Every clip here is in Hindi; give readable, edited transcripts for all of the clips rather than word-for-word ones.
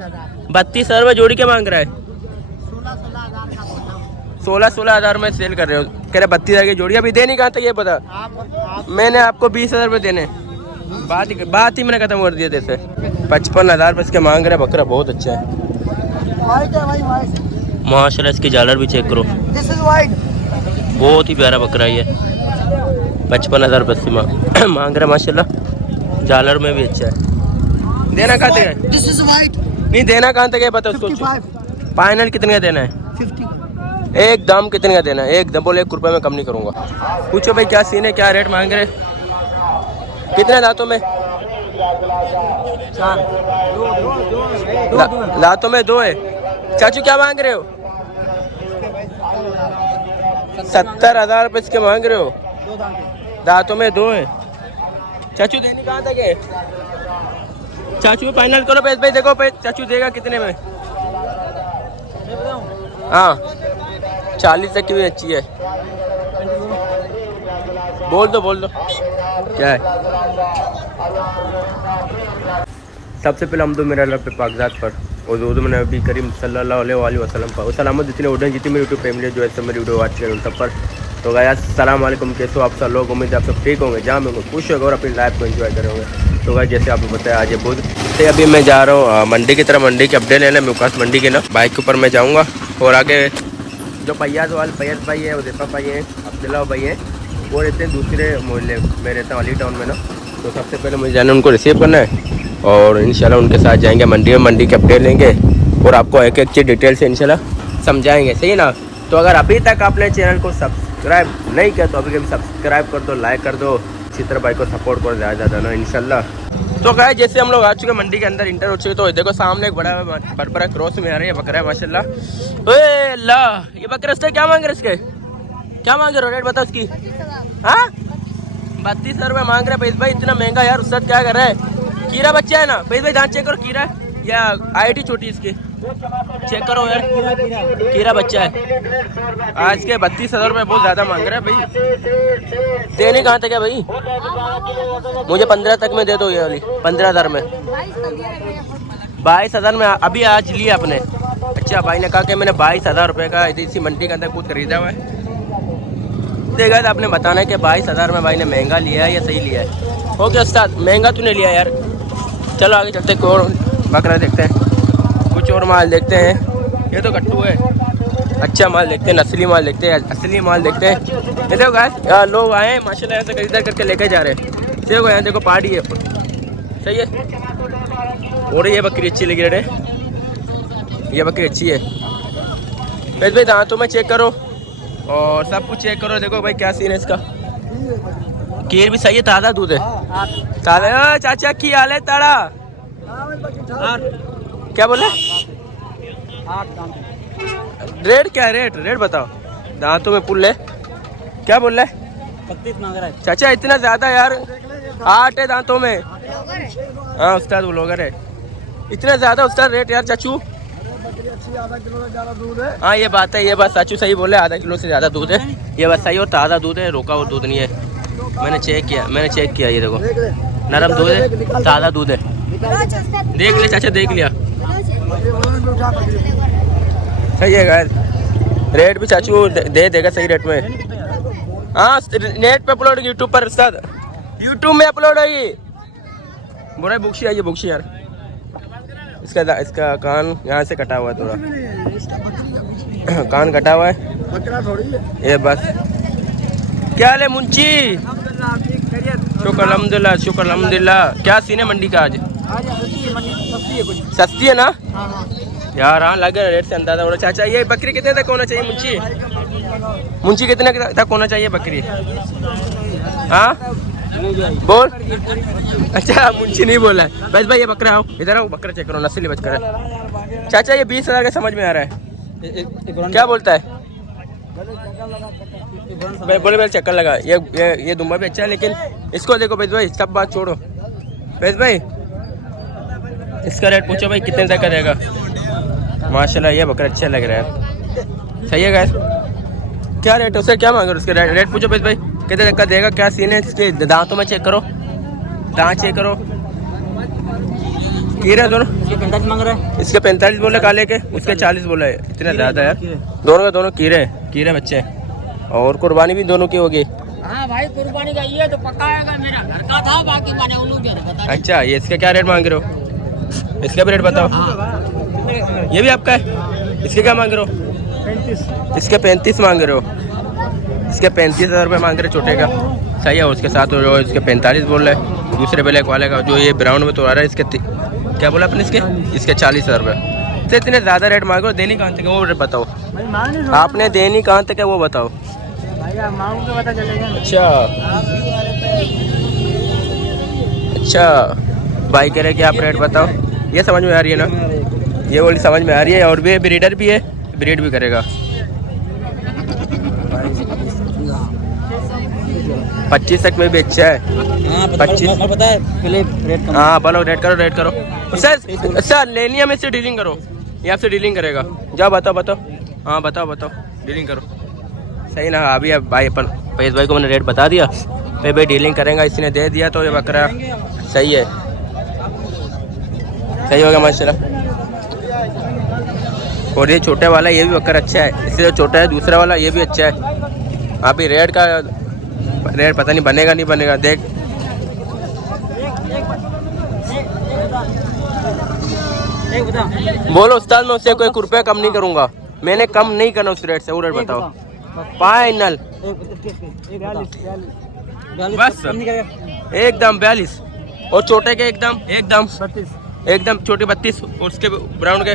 32,000 रुपये जोड़ी क्या मांग रहा है? 16,000 में सेल कर रहे हो, कह रहे 32,000 की जोड़ी। अभी देनी कहाँ तक ये पता? मैंने आपको 20,000 रुपये देने, बात ही मैंने खत्म कर दिया जैसे। 55,000 रुपये इसके मांग रहे। बकरा बहुत अच्छा है माशाल्लाह। इसकी झालर भी चेक करो, बहुत ही प्यारा बकरा है ये। 55,000 रुपये से मांग रहे माशाल्लाह। झालर में भी अच्छा है। देना कहाँ तक है? नहीं देना कहाँ तक है पता उसको? फाइनल कितने का देना है? 50। एक दाम कितने का देना है? एक दम बोले 1 रुपये में कम नहीं करूँगा। पूछो भाई क्या सीन है, क्या रेट मांग रहे? कितने दांतों में? दांतों में 2 है। चाचू क्या मांग रहे हो? 70,000 रुपये इसके मांग रहे हो। दांतों में 2 है। चाचू देनी कहाँ तक है? चाचू फाइनल करो पैसे भाई। देखो भाई चाचू देगा कितने में? हाँ 40 तक की भी अच्छी है। बोल दो क्या है? सबसे पहले हम दो मेरा अल्लाह पे पाकज़ात पर और दो मैंने नबी करीम सल्लल्लाहु अलैहि वसल्लम पर और सलामत जितने उड़े जितनी मेरी यूट्यूब फैमिली जो है सब मेरी वीडियो वाच करें उन सब पर। तो गाइस अस्सलाम वालेकुम, कैसे हो आप सब लोग? उम्मीद है आप सब ठीक होंगे, जहाँ होंगे, खुश होंगे और अपनी लाइफ को एंजॉय करेंगे। तो गाइस जैसे आपको बताया आज बुध से अभी मैं जा रहा हूँ मंडी की तरफ। मंडी के अपडेट लेना मुकास मंडी के ना बाइक के ऊपर मैं जाऊँगा। और आगे जो फैयाज भाई है, उदैफा भाई है, अब्दुल्ला भाई है, वो रहते हैं दूसरे मोहल्ले में, रहता हूँ अली टाउन में ना। तो सबसे पहले मुझे जाना उनको रिसीव करना है और इंशाल्लाह उनके साथ जाएंगे मंडी में। मंडी के अपडेट लेंगे और आपको एक एक चीज़ डिटेल से इंशाल्लाह समझाएंगे, सही है ना? तो अगर अभी तक आपने चैनल को सब्सक्राइब नहीं किया तो अभी कभी सब्सक्राइब कर दो, लाइक कर दो, इसी तरह भाई को सपोर्ट करो ज़्यादा ना इंशाल्लाह। तो गाइस जैसे हम लोग आ चुके मंडी के अंदर इंटर हो चुके, तो देखो सामने एक बड़ा क्रॉस में आ रहा है बकरा है माशाल्लाह। ओए अल्लाह, ये बकरा इसका क्या मांग रहे? इसके क्या मांग रहे हो? रेट बताओ उसकी। हाँ 32,000 रुपये मांग रहे हैं भाई। इतना महंगा यार, उससे क्या कर रहा है? कीड़ा बच्चा है ना भाई, दांत चेक करो, कीड़ा या आईटी छोटी इसकी चेक करो यार, कीड़ा बच्चा है। आज के 32,000 रुपये बहुत ज़्यादा मांग रहा है भाई। देने कहाँ तक है भाई? मुझे 15 तक में दे दो ये वाली। 15,000 में 22,000 में अभी आज लिया आपने? अच्छा भाई ने कहा कि मैंने 22,000 रुपये का इसी मंडी के अंदर कुछ खरीदा हुआ है। देखा आपने बताना है कि 22,000 में भाई ने महंगा लिया है या सही लिया है। ओके उस्ताद, महंगा तूने लिया यार। चलो आगे चलते हैं, कोई और बकरा देखते हैं, कुछ और माल देखते हैं। ये तो कट्टू है, अच्छा माल देखते हैं, नस्ली माल देखते हैं, असली माल देखते हैं। ये देखो गाइस लोग आए हैं माशाल्लाह, यहाँ से खरीदार करके लेके जा रहे हैं। देखो यहाँ देखो पहाड़ी है, सही है। और ये बकरी अच्छी लगी रहे, ये बकरी अच्छी है भाई। दांतों में चेक करो और सब कुछ चेक करो। देखो भाई क्या सीन है इसका। कीर भी सही है, ताज़ा दूध है, ताज़ा। चाचा की हाल है ताड़ा? क्या बोले? रेट क्या है? रेट बताओ। दांतों में पुल है, क्या बोल रहा है? 32 मांग रहा है चाचा, इतना ज्यादा यार? 8 है दांतों में। हाँ उस्ताद वो लोग है, इतना ज्यादा उस्ताद रेट यार चाचू? आधा किलो से ज्यादा दूध है। हाँ ये बात है, ये बात चाचू सही बोले, आधा किलो से ज्यादा दूध है, ये बात सही। और ताज़ा दूध है, रोका हुआ दूध नहीं है। मैंने चेक किया, ये देखो नरम दूध है, ताज़ा दूध है। देख ले चाचा, देख लिया, सही है गाइस। रेट भी चाचू दे देगा सही रेट में। हाँ नेट पे अपलोड यूट्यूब पर उस्ताद, यूट्यूब में अपलोड होगी। बोरा बुक्शी आई है, बुक्शी यार। इसका कान यहाँ से कटा हुआ है थोड़ा, कान कटा हुआ है, ये बस। क्या ले मुंची? शुक्र अल्हम्दुलिल्लाह। क्या सीन है मंडी का आज? सस्ती है ना यार? हाँ लगे रेट से अंदाजा हो रहा। चाचा ये बकरी कितने तक होना चाहिए? मुंची कितने तक होना चाहिए बकरी? हाँ बोल। अच्छा मुंशी नहीं बोला है। बस भाई ये बकरा आओ इधर आओ, बकरा चेक करो, नस्ली बकरा है। चाचा ये 20,000 का समझ में आ रहा है, क्या बोलता है? बोले चक्कर लगा। ये दुम्बा भी अच्छा है, लेकिन इसको देखो बैस भाई, सब बात छोड़ो। बैस भाई इसका रेट पूछो भाई कितने तक का देगा? माशाल्लाह ये बकरा अच्छा लग रहा है, सही है गाइस। क्या रेट है उसका, क्या मांग रहे हो उसके? रेट पूछो बैस भाई कितने तक का देगा, क्या सीन है इसके? दांतों में चेक करो, दांत चेक करो, कीड़ा दोनों इसके 45 मांग रहा है। इसके 45 बोले काले के, उसके 40 बोला है। इतना ज़्यादा यार। दोनों के दोनों कीरे बच्चे और कुर्बानी भी दोनों की होगी। हाँ भाई कुर्बानी का ये तो पक्का है, मेरा घर का था, बाकी मैंने उन लोग बता। अच्छा, ये इसका क्या रेट मांग रहे हो? इसका भी रेट बताओ। ये भी आपका है? इसके क्या मांग रहे हो? 35। इसके 35 मांग रहे हो? इसके 35,000 रुपये मांग रहे छोटे का। सही है। उसके साथ जो इसके 45 बोल रहे हैं दूसरे ब्लैक वाले का, जो ये ब्राउन में तो आ रहा है। इसके क्या बोला आपने? इसके 40,000 रुपये। तो इतने ज़्यादा रेट मांग रहे हो? देनी कहाँ तक है वो रेट बताओ। आपने देनी कहाँ तक है वो बताओ। मांगूंगा पता चलेगा। अच्छा भाई कह रहे कि आप रेट बताओ। ये समझ में आ रही है ना? ये बोली समझ में आ रही है। और भी ब्रीडर भी है, ब्रीड भी करेगा। 25 तक में भी अच्छा है। 25 पता है पहले रेट कम। हाँ बोलो, रेट करो। सर लेनी है, मैं इससे डीलिंग करो। ये आपसे डीलिंग करेगा। जाओ बताओ। हाँ बताओ डीलिंग करो। सही ना? अभी अब भाई अपन फैज भाई को मैंने रेट बता दिया, फिर भाई डीलिंग करेंगे। इसने दे दिया तो ये बकरा सही है। सही हो गया माशाल्लाह। और ये छोटे वाला ये भी बकरा अच्छा है। इससे जो छोटा है दूसरा वाला ये भी अच्छा है। अभी रेट पता नहीं बनेगा देख। बोलो उस्ताद, मैं उससे कोई रुपया कम नहीं करूँगा। मैंने कम नहीं करना उस रेट से। वो रेट बताओ फाइनल। बस एकदम 42 और छोटे के एकदम छोटे 32 और उसके ब्राउन के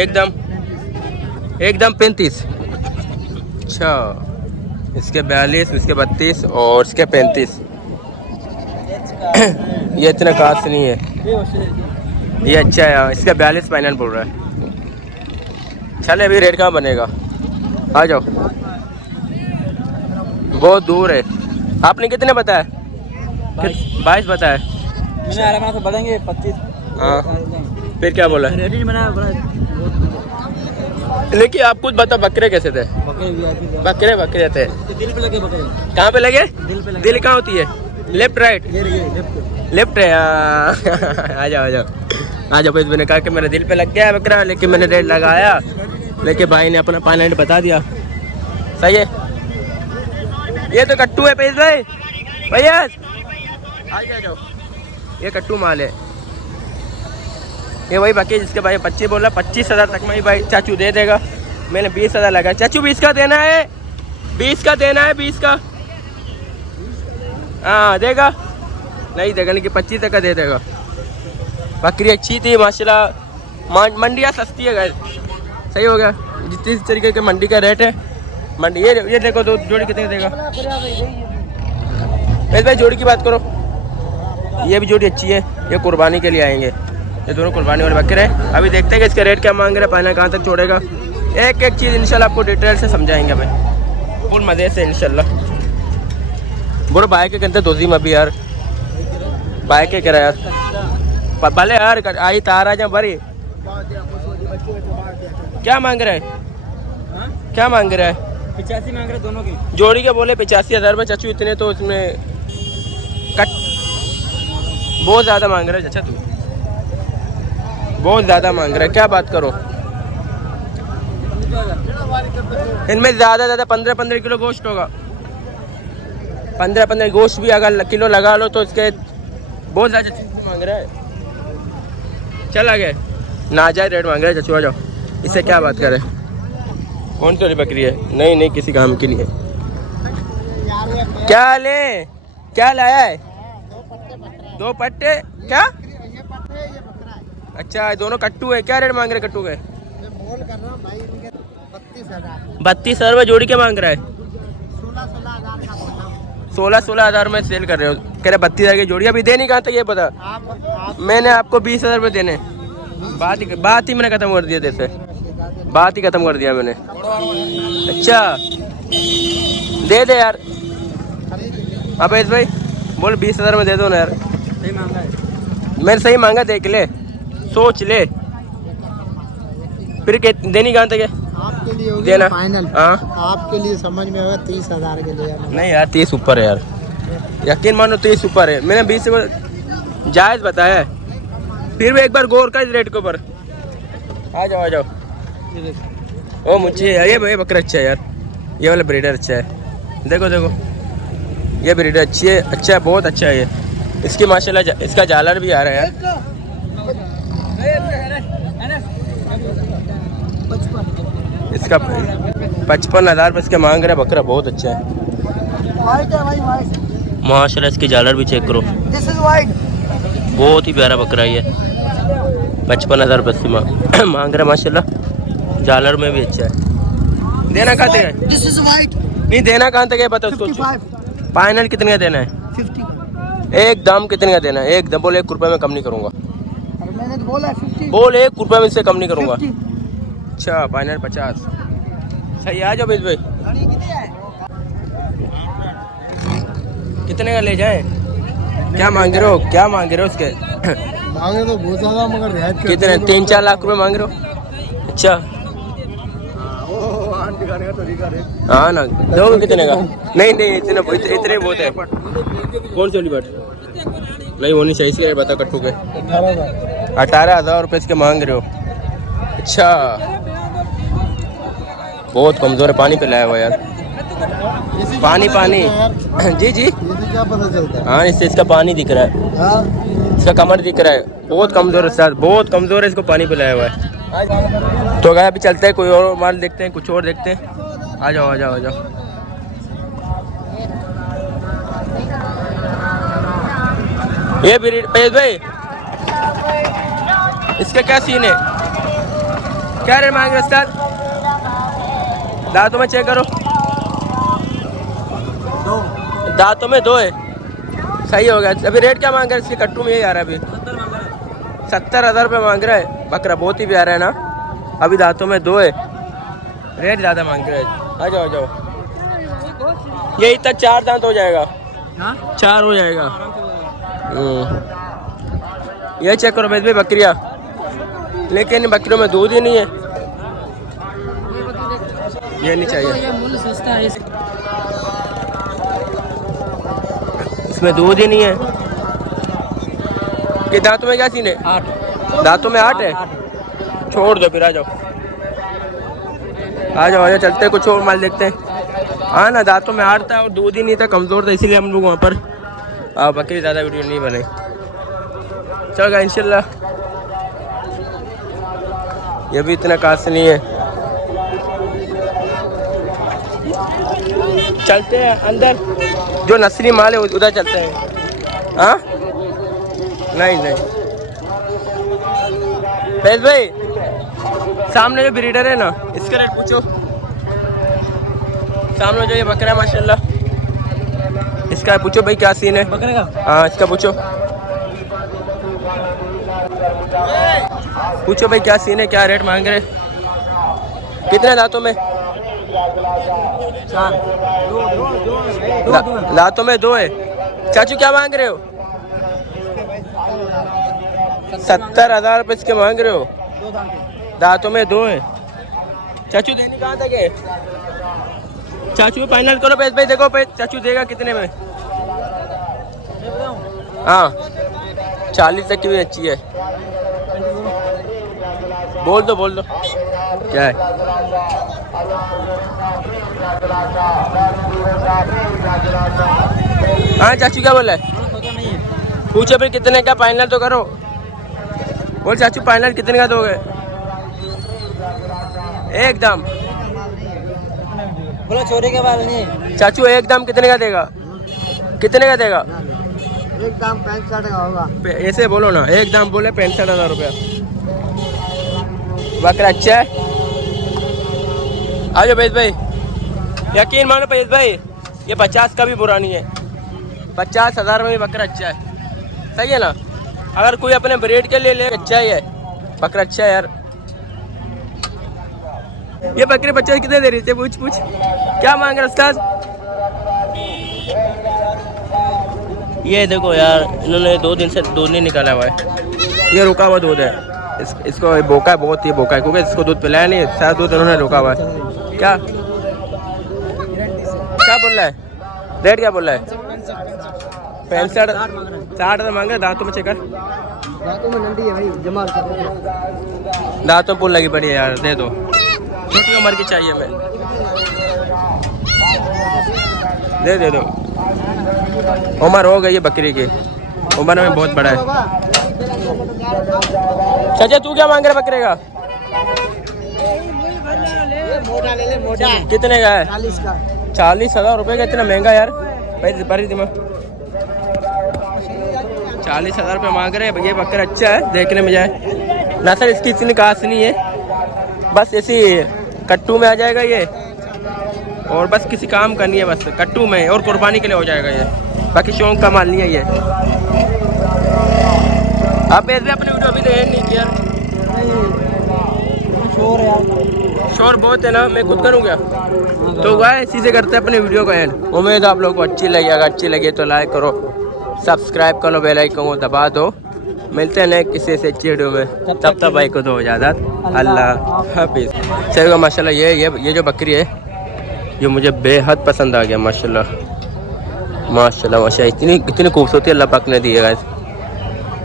एकदम 35। अच्छा, इसके 42, इसके 32 और इसके 35। ये इतना खास नहीं है, ये अच्छा है। इसका 42 फाइनल बोल रहा है। चले अभी रेट कहाँ बनेगा, आ जाओ। बहुत दूर है। आपने कितने बताया? 22 बताया। मैंने आराम से बढ़ेंगे 25। हाँ फिर क्या बोला? लेकिन आप कुछ बताओ, बकरे कैसे थे? बकरे थे। दिल पे लगे बकरे। कहाँ पे लगे? दिल कहाँ होती है? Left right? लेफ्ट है। आ जाओ। फिर मैंने कहा कि मेरे दिल पे लग गया है बकरा, लेकिन मैंने रेट लगाया, लेकिन भाई ने अपना फाइनल बता दिया। सही है। ये तो कट्टू है पेश भाई। भैया आ जाओ। ये कट्टू माल है। ये वही बाकी जिसके भाई 25 बोला। 25,000 तक में ही भाई चाचू दे देगा। मैंने 20,000 लगाया। चाचू 20 का देना है। 20 का हाँ देगा? नहीं देगा, लेकिन 25 तक का दे देगा। बकरी अच्छी थी माशाल्लाह। मंडियाँ सस्ती है गाइस। सही हो गया। जिस तरीके के मंडी का रेट है मंडी। ये देखो दो जोड़ी कितने देगा भाई? जोड़ी की बात करो। ये भी जोड़ी अच्छी है। ये कुर्बानी के लिए आएंगे। ये दोनों कुर्बानी वाले बकरे हैं। अभी देखते हैं कि इसका रेट क्या मांग रहे हैं, फाइनल कहाँ तक छोड़ेगा। एक चीज़ इंशाल्लाह आपको डिटेल से समझाएंगे भाई, फुल मज़े से इंशाल्लाह। बोलो भाई के कहते दोजी में भी यार, भाई के करा यार भले यार आई तारा जा भरी। क्या मांग रहा है? 85 मांग रहे दोनों की जोड़ी के बोले 85,000 में। चाचू इतने तो इसमें कट बहुत ज़्यादा मांग रहा है। चाचा तू बहुत ज़्यादा मांग रहा है, क्या बात करो। इनमें ज़्यादा 15 किलो गोश्त होगा। 15 गोश्त भी अगर किलो लगा लो तो इसके बहुत ज़्यादा मांग रहा है। चला गया नाजायज रेट मांग रहा है। चाचू आ जाओ, इससे क्या बात करें। कौन सी बकरी है? नहीं किसी काम की नहीं है। क्या लाया है? 2 पट्टे। क्या? अच्छा दोनों कट्टू है। क्या रेट मांग रहे कट्टू के? 32,000 रुपये जोड़ी के मांग रहा है। 16,000 में सेल कर रहे हो। कह रहे 32,000 की जोड़ी। अभी देनी कहाँ तक ये पता? मैंने आपको 20,000 रुपये देने। बात ही मैंने खत्म कर दिया। जैसे बात ही खत्म कर दिया मैंने। अच्छा दे दे यार। अब इस भाई बोल 20,000 में दे दो ना यार। सही मांगा है। मैंने सही मांगा, देख ले, सोच ले। फिर देनी कहाँ तक है? आपके लिए होगी देना फाइनल। हाँ आपके लिए समझ में होगा 30,000 के लिए। नहीं यार 30 ऊपर है यार, यकीन मानो 30 ऊपर है। मैंने 20 से जायज़ बताया है। फिर भी एक बार गौर कर इस रेट के ऊपर। आ जाओ आ जाओ। ओ मुझे ये बकरा अच्छा है यार, ये वाला ब्रीडर अच्छा है। देखो देखो ये ब्रीडर अच्छी है, अच्छा है, बहुत अच्छा है ये। इसकी माशाल्लाह इसका झालर भी आ रहा है यार। इसका 55,000 रुपये इसके मांग रहे, बकरा बहुत अच्छा है माशाल्लाह। इसकी झालर भी चेक करो, बहुत ही प्यारा बकरा है ये। 55,000 रुपये इसकी मांग रहा माशाल्लाह। झालर में भी अच्छा है। देना कहाँ तक है? नहीं देना कहाँ तक है पता उसको। फाइनल कितने का देना है? 50। एक दाम कितने का देना है? एक दम बोले 1 रुपये में कम नहीं करूँगा। मैंने तो बोला 50। बोल 1 रुपये में इससे कम नहीं करूँगा। 50। अच्छा फाइनल 50। सही आ जाओ भाई। कितने का ले जाए? क्या मांग रहे हो, क्या मांग रहे हो उसके? मांगे तो बहुत ज्यादा मगर रियायत कर कितने? 3-4 लाख रुपए मांग रहे हो? अच्छा हाँ ना, दोगे कितने का? नहीं इतने बहुत है। कौन सी वाली बात नहीं होनी चाहिए इसके, बता कट्टू के 18,000 रुपये इसके मांग रहे हो। अच्छा बहुत कमजोर है, पानी पिलाया हुआ यार। पानी जी क्या पता चलता है? हाँ इससे इसका पानी दिख रहा है, इसका कमर दिख रहा है, बहुत कमजोर है सर, बहुत कमजोर है, इसको पानी पिलाया हुआ है। तो अगर अभी चलते हैं, कोई और माल देखते हैं, कुछ और देखते हैं। आ जाओ आ जाओ आ जाओ। ये भाई इसका क्या सीन है? क्या रेट मांग रहे उस्ताद? दांतों में चेक करो, दांतों में 2 है। सही हो गया। अभी रेट क्या मांग रहे हैं इसके? कट्टू में यही आ रहा है अभी 70,000 रुपये मांग रहा है। बकरा बहुत ही प्यारा है ना। अभी दांतों में 2 है, रेट ज़्यादा मांग रहे हैं। आ जाओ आ जाओ। यही तक 4 दांत हो जाएगा। 4 हो जाएगा। ये चेक करो भाई बकरियाँ, लेकिन बकरियों में दूध ही नहीं है। ये नहीं चाहिए, इसमें दूध ही नहीं है। कि दांतों में क्या सीन है? 8 दांतों में 8 है। छोड़ दो फिर। आ जाओ आ जाओ चलते हैं, कुछ और माल देखते हैं। हाँ ना, दांतों में 8 था और दूध ही नहीं था, कमज़ोर था, इसीलिए हम लोग वहाँ पर बकरी ज़्यादा वीडियो नहीं बने। चलो इंशाल्लाह। ये भी इतना खास नहीं है। चलते हैं अंदर, जो नस्ली माल है उधर चलते हैं। हाँ नहीं फैज भाई, सामने जो ब्रीडर है ना, इसका रेट पूछो। सामने जो ये बकरा है माशाल्लाह, इसका पूछो भाई क्या सीन है बकरे का। हाँ इसका पूछो भाई क्या सीन है, क्या रेट मांग रहे? कितने दांतों में? 4 दांतों में 2 है। चाचू क्या मांग रहे हो? 70,000 रुपये इसके मांग रहे हो। दांतों में 2 है। चाचू देने कहाँ तक है? चाचू फाइनल करो पैसे भाई। देखो चाचू देगा कितने में? हाँ 40 तक की भी अच्छी है। बोल दो क्या है? हाँ चाचू क्या बोला है? पूछो भाई कितने का, फाइनल तो करो। बोल चाचू फाइनल कितने का दोगे? एकदम बोला छोरे के बाल नहीं। चाचू एकदम कितने का देगा? कितने का देगा? एकदम 65 का होगा। ऐसे बोलो ना, एकदम बोले 65,000 रुपया। बकरा अच्छा है। आ जाओ भैस भाई, यकीन मानो भैस भाई, ये 50 का भी बुरा नहीं है। 50,000 में भी बकरा अच्छा है। सही है ना? अगर कोई अपने ब्रीड के लिए ले, अच्छा ही है बकरा, अच्छा है यार। ये बकरे बच्चे कितने दे रही थे? पूछ क्या मांग रहे उस्ताद? ये देखो यार, इन्होंने 2 दिन से दूध नहीं निकाला हुआ है। ये रुका हुआ दूध है। इसको बोका है, बहुत ही बोका है, क्योंकि इसको दूध पिलाया नहीं, सारा दूध इन्होंने रुका हुआ है। क्या बोल रहा है? रेट क्या बोल रहा है? 65 60 मांग रहे। दांतों में चेक कर। दांतों में नंडी है भाई, जमा कर। दांतों पुल लगी पड़ी है यार, दे दो। छोटी उम्र की चाहिए मैं, दे दो। उम्र हो गई है बकरी की, उम्र में बहुत बड़ा है। चाचा तू क्या मांग रहा बकरे का? मोटा ले ले, मोटा। कितने का है? 40 का। 40,000 रुपये का, इतना महंगा यार भाई। बड़ी दिमाग 40,000 रुपये मांग रहे हैं। ये बकरा अच्छा है देखने में जाए, नस्ल इसकी इतनी खास नहीं है, बस ऐसी कट्टू में आ जाएगा ये, और बस किसी काम का नहीं है, बस कट्टू में और कुर्बानी के लिए हो जाएगा ये, बाकी शौक का माल नहीं है ये। आप ऐसे अपने वीडियो अभी तो एंड नहीं किया। शोर यार, शोर बहुत है ना, मैं खुद करूँ क्या? तो गाइस इसी से करते हैं अपने वीडियो का एंड। उम्मीद आप लोग को अच्छी लगी, अगर अच्छी लगी तो लाइक करो, सब्सक्राइब करो, बेल आइकन को दबा दो। मिलते हैं नए किसी से अच्छी वीडियो में, तब तक भाई को दो इजाज़त, अल्लाह हाफिज़। चलो माशाल्लाह ये जो बकरी है ये मुझे बेहद पसंद आ गया माशाल्लाह माशाल्लाह माशाल्लाह। इतनी खूबसूरती अल्लाह पाक ने दी है गाइस।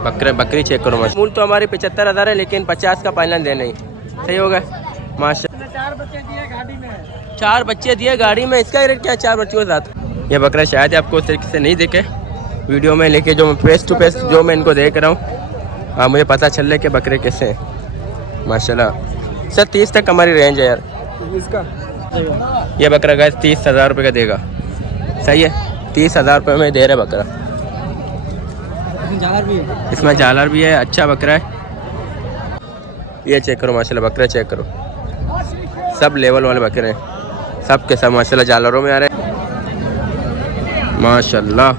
बकरी चेक करो माशाल्लाह। मूल तो हमारी 75,000 है, लेकिन 50 का फाइनल देना ही सही होगा माशाल्लाह। 4 बच्चे दिए गाड़ी में। 4 बच्चे दिए गाड़ी में, इसका रेट क्या है 4 बच्चों के साथ? ये बकरा शायद आपको उस तरीके से नहीं देखे वीडियो में, लेके जो मैं फेस टू फेस जो मैं इनको देख रहा हूँ, हाँ मुझे पता चल रहा है कि बकरे कैसे हैं माशाल्लाह। सर 30 तक हमारी रेंज है यार इसका। ये बकरा गाइस 30,000 रुपये का देगा, सही है। 30,000 रुपये में दे रहा है बकरा। झालर भी है, इसमें झालर भी है, अच्छा बकरा है। ये चेक करो माशाल्लाह, बकरा चेक करो, सब लेवल वाले बकरे हैं, सब के सब माशाल्लाह झालरों में आ रहे हैं माशाल्लाह।